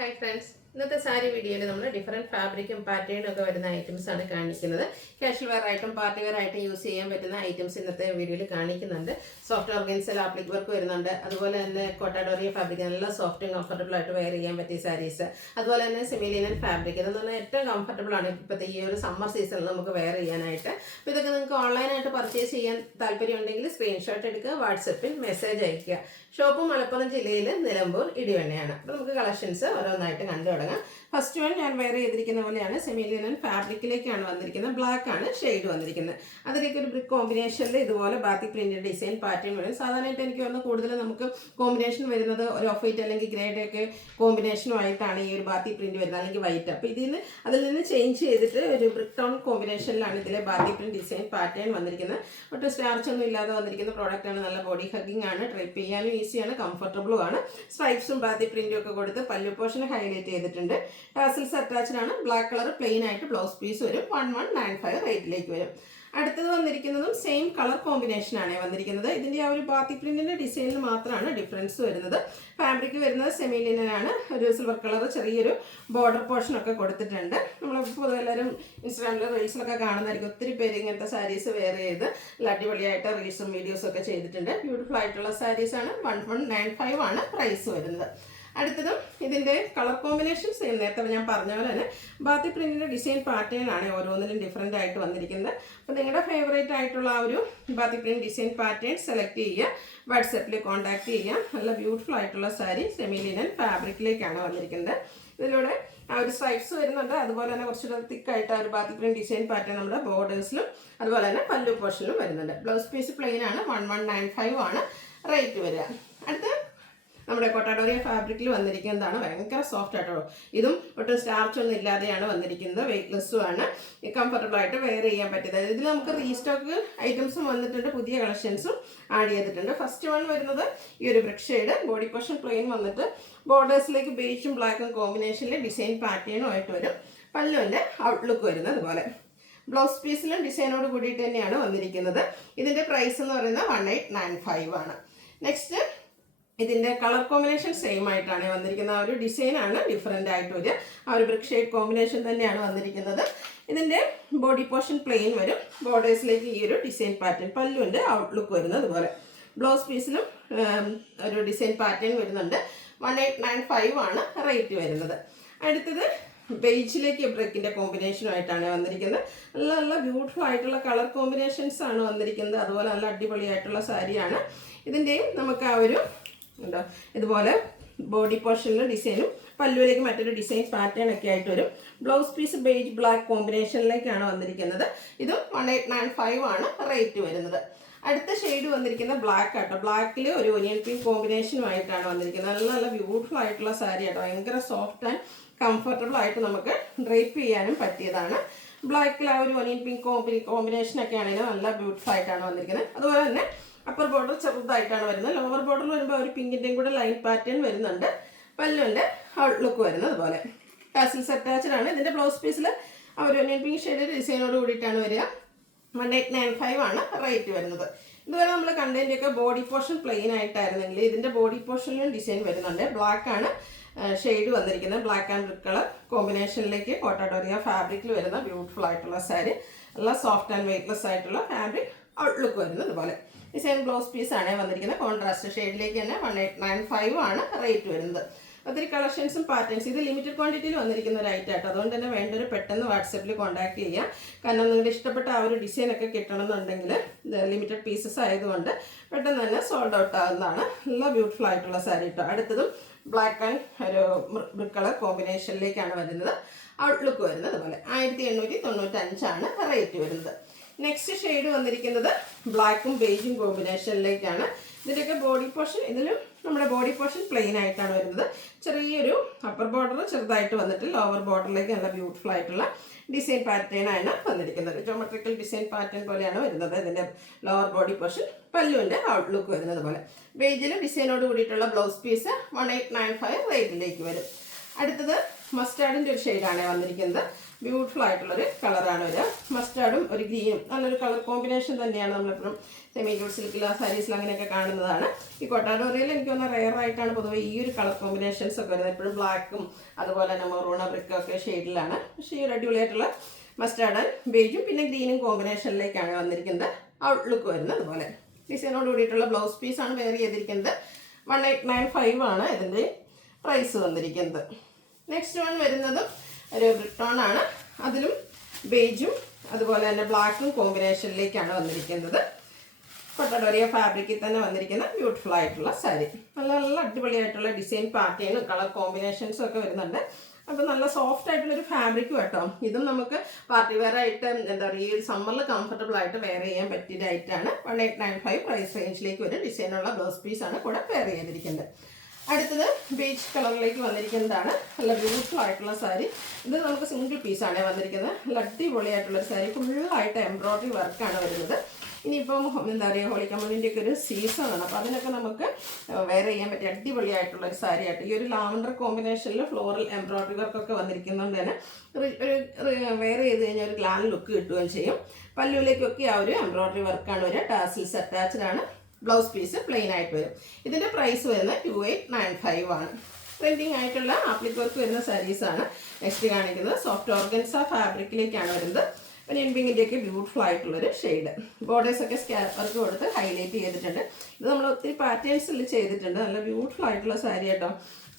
Hi friends. ഇന്നത്തെ സാരി വീഡിയോയിൽ നമ്മൾ ഡിഫറെൻറ്റ് ഫാബ്രിക്കും പാറ്റേണും ഒക്കെ വരുന്ന ഐറ്റംസ് ആണ് കാണിക്കുന്നത്. കാഷ്വൽ വെയർ ആയിട്ടും പാർട്ടി വെയർ ആയിട്ടും യൂസ് ചെയ്യാൻ പറ്റുന്ന ഐറ്റംസ് ഇന്നത്തെ വീഡിയോയിൽ കാണിക്കുന്നുണ്ട്. സോഫ്റ്റ് ഓർഗൻസിൽ ആപ്ലിക് വർക്ക് വരുന്നുണ്ട്. അതുപോലെ തന്നെ കോട്ടാഡോറിയ ഫാബ്രിക് നല്ല സോഫ്റ്റും കംഫർട്ടബിൾ ആയിട്ട് വെയർ ചെയ്യാൻ പറ്റിയ സാരീസ്. അതുപോലെ തന്നെ സെമിലിനൻ ഫാബ്രിക് ഇതെന്ന് പറഞ്ഞാൽ ഏറ്റവും കംഫർട്ടബിൾ ആണ് ഇപ്പോഴത്തെ ഈ ഒരു സമ്മർ സീസണിൽ നമുക്ക് വെയർ ചെയ്യാനായിട്ട്. അപ്പോൾ ഇതൊക്കെ നിങ്ങൾക്ക് ഓൺലൈനായിട്ട് പർച്ചേസ് ചെയ്യാൻ താല്പര്യം ഉണ്ടെങ്കിൽ സ്ക്രീൻഷോട്ട് എടുക്കുക, വാട്സപ്പിൽ മെസ്സേജ് അയയ്ക്കുക. ഷോപ്പ് മലപ്പുറം ജില്ലയിൽ നിലമ്പൂർ ഇടിവണ്ണയാണ്. അപ്പോൾ നമുക്ക് കളക്ഷൻസ് ഓരോന്നായിട്ട് കണ്ടു തുടങ്ങാം. ഫസ്റ്റ് വൺ ഞാൻ വെയർ ചെയ്തിരിക്കുന്ന പോലെയാണ് സെമിലിനൻ ഫാബ്രിക്കിലേക്കാണ് വന്നിരിക്കുന്നത്. ബ്ലാക്ക് ആണ് ഷെയ്ഡ് വന്നിരിക്കുന്നത്. അതിലേക്ക് ഒരു ബ്രിക്ക് കോമ്പിനേഷനിൽ ഇതുപോലെ ബാത്തിക് പ്രിന്റഡ് ഡിസൈൻ പാറ്റേൺ വരും. സാധാരണയായിട്ട് എനിക്ക് വന്ന് കൂടുതൽ നമുക്ക് കോമ്പിനേഷൻ വരുന്നത് ഒരു ഓഫ് വൈറ്റ് അല്ലെങ്കിൽ ഗ്രേഡ് ഒക്കെ കോമ്പിനേഷനുമായിട്ടാണ് ഈ ഒരു ബാത്തിക് പ്രിന്റ് വരുന്നത്, അല്ലെങ്കിൽ വൈറ്റ്. അപ്പോൾ അതിൽ നിന്ന് ചേഞ്ച് ചെയ്തിട്ട് ഒരു ബ്രിക്ക് ടോൺ കോമ്പിനേഷനിലാണ് ഇതിലെ ബാത്തിക് പ്രിന്റ് ഡിസൈൻ പാറ്റേൺ വന്നിരിക്കുന്നത്. ഒട്ടും സ്റ്റാർച്ച് ഒന്നും ഇല്ലാതെ വന്നിരിക്കുന്ന പ്രോഡക്റ്റ് ആണ്. നല്ല ബോഡി ഹഗ്ഗിങ് ആണ്, ട്രൈപ്പ് ചെയ്യാനും ഈസിയാണ്, കംഫർട്ടബിളും ആണ്. സ്ട്രൈപ്സും ബാത്തിക് പ്രിന്റും ഒക്കെ കൊടുത്ത് പല്ലു പോർഷൻ ഹൈലൈറ്റ് ചെയ്തിട്ടുണ്ട്. ടാസിൽസ് അറ്റാച്ച്ഡ് ആണ്. ബ്ലാക്ക് കളർ പ്ലെയിൻ ആയിട്ട് ബ്ലൗസ് പീസ് വരും. 1195 റേറ്റിലേക്ക് വരും. അടുത്തത് വന്നിരിക്കുന്നതും സെയിം കളർ കോമ്പിനേഷൻ ആണ് വന്നിരിക്കുന്നത്. ഇതിൻ്റെ ആ ഒരു ബാത്തിക് പ്രിന്റിന്റെ ഡിസൈനിൽ മാത്രമാണ് ഡിഫറൻസ് വരുന്നത്. ഫാബ്രിക് വരുന്നത് സെമിലിനൻ ആണ്. ഒരു സിൽവർ കളർ ചെറിയൊരു ബോർഡർ പോർഷൻ ഒക്കെ കൊടുത്തിട്ടുണ്ട്. നമ്മൾ പൊതുവെ എല്ലാവരും ഇൻസ്റ്റാഗ്രാമിൽ റീൽസിലൊക്കെ കാണുന്നതായിരിക്കും. ഒത്തിരി പേര് ഇങ്ങനത്തെ സാരീസ് വെയർ ചെയ്ത് അടിപൊളിയായിട്ട് റീൽസും വീഡിയോസും ഒക്കെ ചെയ്തിട്ടുണ്ട്. ബ്യൂട്ടിഫുൾ ആയിട്ടുള്ള സാരീസാണ്. 1195 ആണ് പ്രൈസ് വരുന്നത്. അടുത്തതും ഇതിൻ്റെ കളർ കോമ്പിനേഷൻ സെയിം നേരത്തെ ഞാൻ പറഞ്ഞ പോലെ തന്നെ ബാത്തിക് പ്രിന്റിൻ്റെ ഡിസൈൻ പാറ്റേൺ ആണ് ഓരോന്നിലും ഡിഫറെൻ്റ് ആയിട്ട് വന്നിരിക്കുന്നത്. അപ്പോൾ നിങ്ങളുടെ ഫേവറേറ്റ് ആയിട്ടുള്ള ആ ഒരു batik print design pattern select ചെയ്യുക, വാട്സപ്പിൽ കോൺടാക്ട് ചെയ്യുക. നല്ല ബ്യൂട്ടിഫുൾ ആയിട്ടുള്ള സാരി സെമിലിനൻ ഫാബ്രിക്കിലേക്കാണ് വന്നിരിക്കുന്നത്. ഇതിലൂടെ ആ ഒരു സ്ട്രൈപ്സ് വരുന്നുണ്ട്. അതുപോലെ തന്നെ കുറച്ചുകൂടെ തിക്കായിട്ട് ആ ഒരു ബാത്തിക് പ്രിന്റ് ഡിസൈൻ പാറ്റേൺ നമ്മുടെ ബോർഡേഴ്സിലും അതുപോലെ തന്നെ പല്ലു പോർഷനിലും വരുന്നുണ്ട്. ബ്ലൗസ് പീസ് പ്ലെയിൻ ആണ്. 1195 ആണ് റേറ്റ് വരിക. അടുത്ത നമ്മുടെ കോട്ടാഡോറിയ ഫാബ്രിക്കിൽ വന്നിരിക്കുന്നതാണ്. ഭയങ്കര സോഫ്റ്റ് ആയിട്ടോ. ഇതും ഒട്ടും സ്റ്റാർച്ച് ഒന്നും ഇല്ലാതെയാണ് വന്നിരിക്കുന്നത്. വെയ്റ്റ്ലെസ്സും ആണ്. കംഫർട്ടബിൾ ആയിട്ട് വെയർ ചെയ്യാൻ പറ്റിയത്. ഇതിൽ നമുക്ക് റീസ്റ്റോക്ക് ഐറ്റംസും വന്നിട്ടുണ്ട്, പുതിയ കളക്ഷൻസും ആഡ് ചെയ്തിട്ടുണ്ട്. ഫസ്റ്റ് വൺ വരുന്നത് ഈ ഒരു brick shade. Body portion plain വന്നിട്ട് ബോർഡേഴ്സിലേക്ക് ബേജും ബ്ലാക്കും കോമ്പിനേഷനിൽ ഡിസൈൻ പാറ്റേണും ആയിട്ട് വരും. പല്ലുവിൻ്റെ ഔട്ട്ലുക്ക് വരുന്നത് അതുപോലെ. ബ്ലൗസ് പീസിലും ഡിസൈനോട് കൂടിയിട്ട് തന്നെയാണ് വന്നിരിക്കുന്നത്. ഇതിൻ്റെ പ്രൈസ് എന്ന് പറയുന്നത് 1895 ആണ്. നെക്സ്റ്റ് ഇതിൻ്റെ കളർ കോമ്പിനേഷൻ സെയിം ആയിട്ടാണ് വന്നിരിക്കുന്നത്. ആ ഒരു ഡിസൈനാണ് ഡിഫറെൻ്റ് ആയിട്ട് വരിക. ആ ഒരു ബ്രിക്ക് ഷെയ്ഡ് കോമ്പിനേഷൻ തന്നെയാണ് വന്നിരിക്കുന്നത്. ഇതിൻ്റെ ബോഡി പോർഷൻ പ്ലെയിൻ വരും. ബോർഡേഴ്സിലേക്ക് ഈ ഒരു ഡിസൈൻ പാറ്റേൺ, പല്ലുവിൻ്റെ ഔട്ട്ലുക്ക് വരുന്നത് അതുപോലെ. ബ്ലൗസ് പീസിലും ഒരു ഡിസൈൻ പാറ്റേൺ വരുന്നുണ്ട്. 1895 ആണ് റേറ്റ് വരുന്നത്. അടുത്തത് ബേജിലേക്ക് ബ്രിക്കിൻ്റെ കോമ്പിനേഷനുമായിട്ടാണ് വന്നിരിക്കുന്നത്. നല്ല നല്ല ബ്യൂട്ടിഫുൾ ആയിട്ടുള്ള കളർ കോമ്പിനേഷൻസ് ആണ് വന്നിരിക്കുന്നത്. അതുപോലെ നല്ല അടിപൊളിയായിട്ടുള്ള സാരിയാണ്. ഇതിൻ്റെയും നമുക്ക് ആ ഒരു ഉണ്ടോ ഇതുപോലെ ബോഡി പോർഷനിൽ ഡിസൈനും പല്ലുവിലേക്ക് മറ്റൊരു ഡിസൈൻ പാറ്റേൺ ഒക്കെ ആയിട്ട് വരും. ബ്ലൗസ് പീസ് ബേജ് ബ്ലാക്ക് കോമ്പിനേഷനിലേക്കാണ് വന്നിരിക്കുന്നത്. ഇതും 1895 ആണ് റേറ്റ് വരുന്നത്. അടുത്ത ഷെയ്ഡ് വന്നിരിക്കുന്ന ബ്ലാക്ക് ആട്ടോ. ബ്ലാക്കിൽ ഒരു ഒനിയൻ പിങ്ക് കോമ്പിനേഷനുമായിട്ടാണ് വന്നിരിക്കുന്നത്. നല്ല നല്ല ബ്യൂട്ടിഫുൾ ആയിട്ടുള്ള സാരി ആട്ടോ. ഭയങ്കര സോഫ്റ്റ് ആൻഡ് കംഫർട്ടബിൾ ആയിട്ട് നമുക്ക് ഡ്രൈപ്പ് ചെയ്യാനും പറ്റിയതാണ്. ബ്ലാക്കിൽ ആ ഒരു ഒനിയൻ പിങ്ക് കോമ്പിനേഷനൊക്കെ ആണെങ്കിലും നല്ല ബ്യൂട്ടിഫുൾ ആയിട്ടാണ് വന്നിരിക്കുന്നത്. അതുപോലെ തന്നെ അപ്പർ ബോർഡർ ചെറുതായിട്ടാണ് വരുന്നത്. ലോവർ ബോർഡറിൽ വരുമ്പോൾ ഒരു പിങ്കിൻ്റെയും കൂടെ ലൈൻ പാറ്റേൺ വരുന്നുണ്ട്. പല്ലുവിൻ്റെ ഔട്ട്ലുക്ക് വരുന്നത് അതുപോലെ. ടാസിൽസ് അറ്റാച്ച്ഡ് ആണ്. ഇതിൻ്റെ ബ്ലൗസ് പീസിൽ ആ ഒരു ഒനിയൻ പിങ്ക് ഷെയ്ഡ് ഡിസൈനോട് കൂടിയിട്ടാണ് വരിക. 1895 ആണ് റേറ്റ് വരുന്നത്. ഇതുവരെ നമ്മൾ കണ്ടതിൻ്റെയൊക്കെ ബോഡി പോർഷൻ പ്ലെയിൻ ആയിട്ടായിരുന്നെങ്കിൽ ഇതിൻ്റെ ബോഡി പോർഷനിലും ഡിസൈൻ വരുന്നുണ്ട്. ബ്ലാക്ക് ആണ് ഷെയ്ഡ് വന്നിരിക്കുന്നത്. ബ്ലാക്ക് ആൻഡ് ബ്രിക്ക് കളർ കോമ്പിനേഷനിലേക്ക് കോട്ടാഡോറിയ ഫാബ്രിക്കിൽ വരുന്ന ബ്യൂട്ടിഫുൾ ആയിട്ടുള്ള സാരി. നല്ല സോഫ്റ്റ് ആൻഡ് വെയ്റ്റ്ലെസ് ആയിട്ടുള്ള ഫാബ്രിക് ഔട്ട്ലുക്ക് വരുന്നത് അതുപോലെ. ഡിസൈൻ ബ്ലൗസ് പീസ് ആണ് വന്നിരിക്കുന്നത്. കോൺട്രാസ്റ്റ് ഷെയ്ഡിലേക്ക് തന്നെ 1895 ആണ് റേറ്റ് വരുന്നത്. ഒത്തിരി കളക്ഷൻസും പാറ്റേൺസ്. ഇത് ലിമിറ്റഡ് ക്വാണ്ടിറ്റിയിൽ വന്നിരിക്കുന്ന ഒരു ഐറ്റം ആട്ടോ. അതുകൊണ്ട് തന്നെ വേണ്ടൊരു പെട്ടെന്ന് വാട്സപ്പിൽ കോൺടാക്ട് ചെയ്യുക. കാരണം നിങ്ങളുടെ ഇഷ്ടപ്പെട്ട ആ ഒരു ഡിസൈനൊക്കെ കിട്ടണമെന്നുണ്ടെങ്കിൽ ലിമിറ്റഡ് പീസസ് ആയതുകൊണ്ട് പെട്ടെന്ന് തന്നെ സോൾഡ് ഔട്ട് ആകുന്നതാണ്. നല്ല ബ്യൂട്ടിഫുൾ ആയിട്ടുള്ള സാരി കേട്ടോ. അടുത്തതും ബ്ലാക്ക് ആൻഡ് ഒരു ബ്രിക്ക് കളർ കോമ്പിനേഷനിലേക്കാണ് വരുന്നത്. ഔട്ട്ലുക്ക് വരുന്നത് അതുപോലെ. 1895 ആണ് റേറ്റ് വരുന്നത്. നെക്സ്റ്റ് ഷെയ്ഡ് വന്നിരിക്കുന്നത് ബ്ലാക്കും ബേജും കോമ്പിനേഷനിലേക്കാണ്. ഇതിൻ്റെയൊക്കെ ബോഡി പോർഷൻ, ഇതിലും നമ്മുടെ ബോഡി പോർഷൻ പ്ലെയിൻ ആയിട്ടാണ് വരുന്നത്. ചെറിയൊരു അപ്പർ ബോർഡർ ചെറുതായിട്ട് വന്നിട്ട് ലോവർ ബോർഡറിലേക്ക് നല്ല ബ്യൂട്ടിഫുൾ ആയിട്ടുള്ള ഡിസൈൻ പാറ്റേൺ ആണ് വന്നിരിക്കുന്നത്. ജോമെട്രിക്കൽ ഡിസൈൻ പാറ്റേൺ പോലെയാണ് വരുന്നത്. ഇതിൻ്റെ ലോവർ ബോഡി പോർഷൻ പല്ലുവിൻ്റെ ഔട്ട്ലുക്ക് വരുന്നത് പോലെ. ബേജിൽ ഡിസൈനോട് കൂടിയിട്ടുള്ള ബ്ലൗസ് പീസ് 1895 റേറ്റിലേക്ക് വരും. അടുത്തത് മസ്റ്റാർഡിൻ്റെ ഒരു ഷെയ്ഡാണ് വന്നിരിക്കുന്നത്. ബ്യൂട്ടിഫുൾ ആയിട്ടുള്ളൊരു കളറാണ് വരിക. മസ്റ്റാർഡും ഒരു ഗ്രീനും നല്ലൊരു കളർ കോമ്പിനേഷൻ തന്നെയാണ് നമ്മളെപ്പോഴും സെമി ജൂട്ട് സിൽക്കിൽ സാരീസിൽ അങ്ങനെയൊക്കെ കാണുന്നതാണ്. ഈ കൊട്ടാഡോറിയയിൽ എനിക്ക് തോന്നുന്ന റെയറായിട്ടാണ് പൊതുവെ ഈ ഒരു കളർ കോമ്പിനേഷൻസ് ഒക്കെ വരുന്നത്. എപ്പോഴും ബ്ലാക്കും അതുപോലെ തന്നെ മെറൂണ ബ്രിക്കും ഒക്കെ ഷെയ്ഡിലാണ്. പക്ഷേ ഈ ഒരു അടിപൊളിയായിട്ടുള്ള മസ്റ്റാർഡ് ബേജും പിന്നെ ഗ്രീനും കോമ്പിനേഷനിലേക്കാണ് വന്നിരിക്കുന്നത്. ഔട്ട്ലുക്ക് വരുന്നത് അതുപോലെ ഡിസൈനോട് കൂടിയിട്ടുള്ള ബ്ലൗസ് പീസാണ് വെയർ ചെയ്തിരിക്കുന്നത്. 1895 ആണ് ഇതിൻ്റെ പ്രൈസ് വന്നിരിക്കുന്നത്. നെക്സ്റ്റ് വൺ വരുന്നതും ഒരു ബ്രിട്ടോൺ ആണ്. അതിലും ബേജും അതുപോലെ തന്നെ ബ്ലാക്കും കോമ്പിനേഷനിലേക്കാണ് വന്നിരിക്കുന്നത്. കൊട്ടാഡോറിയ ഫാബ്രിക്കിൽ തന്നെ വന്നിരിക്കുന്ന ബ്യൂട്ടിഫുൾ ആയിട്ടുള്ള സാരി. നല്ല നല്ല അടിപൊളിയായിട്ടുള്ള ഡിസൈൻ പാറ്റേണും കളർ കോമ്പിനേഷൻസും ഒക്കെ വരുന്നുണ്ട്. അപ്പോൾ നല്ല സോഫ്റ്റ് ആയിട്ടുള്ളൊരു ഫാബ്രിക്കും കേട്ടോ. ഇതും നമുക്ക് പാർട്ടി വെയർ ആയിട്ട് എന്താ പറയുക, ഈ ഒരു സമ്മറിൽ കംഫർട്ടബിൾ ആയിട്ട് വെയർ ചെയ്യാൻ പറ്റിയതായിട്ടാണ്. 1895 പ്രൈസ് റേഞ്ചിലേക്ക് ഒരു ഡിസൈനുള്ള ബ്ലൗസ് പീസാണ് കൂടെ വെയർ ചെയ്തിരിക്കുന്നത്. അടുത്തത് ബേജ് കളറിലേക്ക് വന്നിരിക്കുന്നതാണ്. നല്ല ബ്യൂട്ടിഫുൾ ആയിട്ടുള്ള സാരി. ഇത് നമുക്ക് സിംഗിൾ പീസാണ് വന്നിരിക്കുന്നത്. നല്ല അടിപൊളിയായിട്ടുള്ളൊരു സാരി. ഫുള്ളായിട്ട് എംബ്രോയ്ഡറി വർക്കാണ് വരുന്നത്. ഇനിയിപ്പം എന്താ പറയുക, ഹോളി കമ്മ്യൂണിൻ്റെയൊക്കെ ഒരു സീസണാണ്. അപ്പോൾ അതിനൊക്കെ നമുക്ക് വെയർ ചെയ്യാൻ പറ്റിയ അടിപൊളിയായിട്ടുള്ളൊരു സാരി ആയിട്ട് ഈ ഒരു ലാവൻഡർ കോമ്പിനേഷനിൽ ഫ്ലോറൽ എംബ്രോയ്ഡറി വർക്കൊക്കെ വന്നിരിക്കുന്നതുകൊണ്ട് തന്നെ ഒരു വെയർ ചെയ്ത് കഴിഞ്ഞാൽ ഒരു ഗ്ലാൻഡ് ലുക്ക് കിട്ടുകയും ചെയ്യും. പല്ലുവിലേക്കൊക്കെ ആ ഒരു എംബ്രോയ്ഡറി വർക്കാണ് വരിക. ടാസിൽസ് അറ്റാച്ച്ഡ് ആണ്. ബ്ലൗസ് പീസ് പ്ലെയിൻ ആയിട്ട് വരും. ഇതിൻ്റെ പ്രൈസ് വരുന്നത് 2895 ആണ്. പ്രിൻറ്റിംഗ് ആയിട്ടുള്ള ആപ്ലിക് വർക്ക് വരുന്ന സാരീസാണ് നെക്സ്റ്റ് കാണിക്കുന്നത്. സോഫ്റ്റ് ഓർഗൻസ ഫാബ്രിക്കിലേക്കാണ് വരുന്നത്. പിന്നെ ഇൻപിങ്ങിൻ്റെയൊക്കെ ബ്യൂട്ടിഫുൾ ആയിട്ടുള്ളൊരു ഷെയ്ഡ്. ബോർഡേഴ്സൊക്കെ സ്കാൽപ്പ് വർക്ക് കൊടുത്ത് ഹൈലൈറ്റ് ചെയ്തിട്ടുണ്ട്. ഇത് നമ്മൾ ഒത്തിരി പാറ്റേൺസിൽ ചെയ്തിട്ടുണ്ട്. നല്ല ബ്യൂട്ടിഫുൾ ആയിട്ടുള്ള സാരി കേട്ടോ.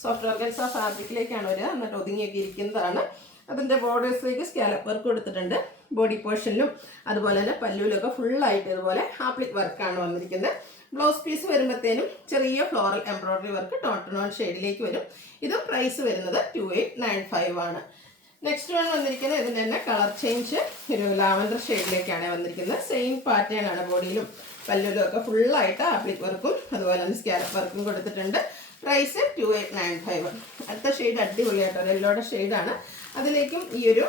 സോഫ്റ്റ് ഓർഗൻസ ഫാബ്രിക്കിലേക്കാണ് വരിക. എന്നിട്ട് ഒതുങ്ങിയൊക്കെ ഇരിക്കുന്നതാണ്. അതിൻ്റെ ബോർഡേഴ്സിലേക്ക് സ്കാലപ്പ് വർക്ക് കൊടുത്തിട്ടുണ്ട്. ബോഡി പോർഷനിലും അതുപോലെ തന്നെ പല്ലുവിലൊക്കെ ഫുള്ളായിട്ട് ഇതുപോലെ ആപ്ലിക് വർക്കാണ് വന്നിരിക്കുന്നത്. ബ്ലൗസ് പീസ് വരുമ്പോഴത്തേനും ചെറിയ ഫ്ലോറൽ എംബ്രോയ്ഡറി വർക്ക് ടോൺ ഷെയ്ഡിലേക്ക് വരും. ഇത് പ്രൈസ് വരുന്നത് 2895 ആണ്. നെക്സ്റ്റ് വൺ വന്നിരിക്കുന്നത് ഇതിൻ്റെ തന്നെ കളർ ചേഞ്ച് ഒരു ലാവൻഡർ ഷെയ്ഡിലേക്കാണ് വന്നിരിക്കുന്നത്. സെയിം പാറ്റേൺ ആണ്. ബോഡിയിലും പല്ലുവിലും ഒക്കെ ഫുള്ളായിട്ട് ആപ്ലിക് വർക്കും അതുപോലെ തന്നെ സ്കാലപ്പ് വർക്കും കൊടുത്തിട്ടുണ്ട്. പ്രൈസ് 2895. അടുത്ത ഷെയ്ഡ് അടിപൊളിയായിട്ടോ യെല്ലോയുടെ ഷെയ്ഡാണ്. അതിലേക്കും ഈ ഒരു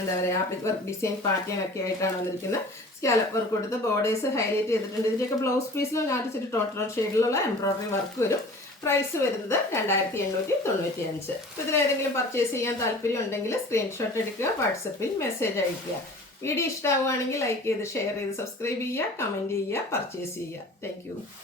എന്താ പറയുക ആപ്ലിക് വർക്ക് ഡിസൈൻ പാറ്റേൺ ഒക്കെ ആയിട്ടാണ് വന്നിരിക്കുന്നത്. സ്കാലപ്പ് വർക്ക് കൊടുത്ത് ബോർഡേഴ്സ് ഹൈലൈറ്റ് ചെയ്തിട്ടുണ്ട്. ഇതിൻ്റെയൊക്കെ ബ്ലൗസ് പീസിലും കാണിച്ചിട്ട് ടോൺ ഷെയ്ഡിലുള്ള എംബ്രോയ്ഡറി വർക്ക് വരും. പ്രൈസ് വരുന്നത് 2895. അപ്പോൾ ഇതിലേതെങ്കിലും പർച്ചേസ് ചെയ്യാൻ താല്പര്യം ഉണ്ടെങ്കിൽ സ്ക്രീൻഷോട്ട് എടുക്കുക, വാട്സപ്പിൽ മെസ്സേജ് അയയ്ക്കുക. വീഡിയോ ഇഷ്ടമാവുകയാണെങ്കിൽ ലൈക്ക് ചെയ്ത് ഷെയർ ചെയ്ത് സബ്സ്ക്രൈബ് ചെയ്യുക, കമൻറ്റ് ചെയ്യുക, പർച്ചേസ് ചെയ്യുക. താങ്ക്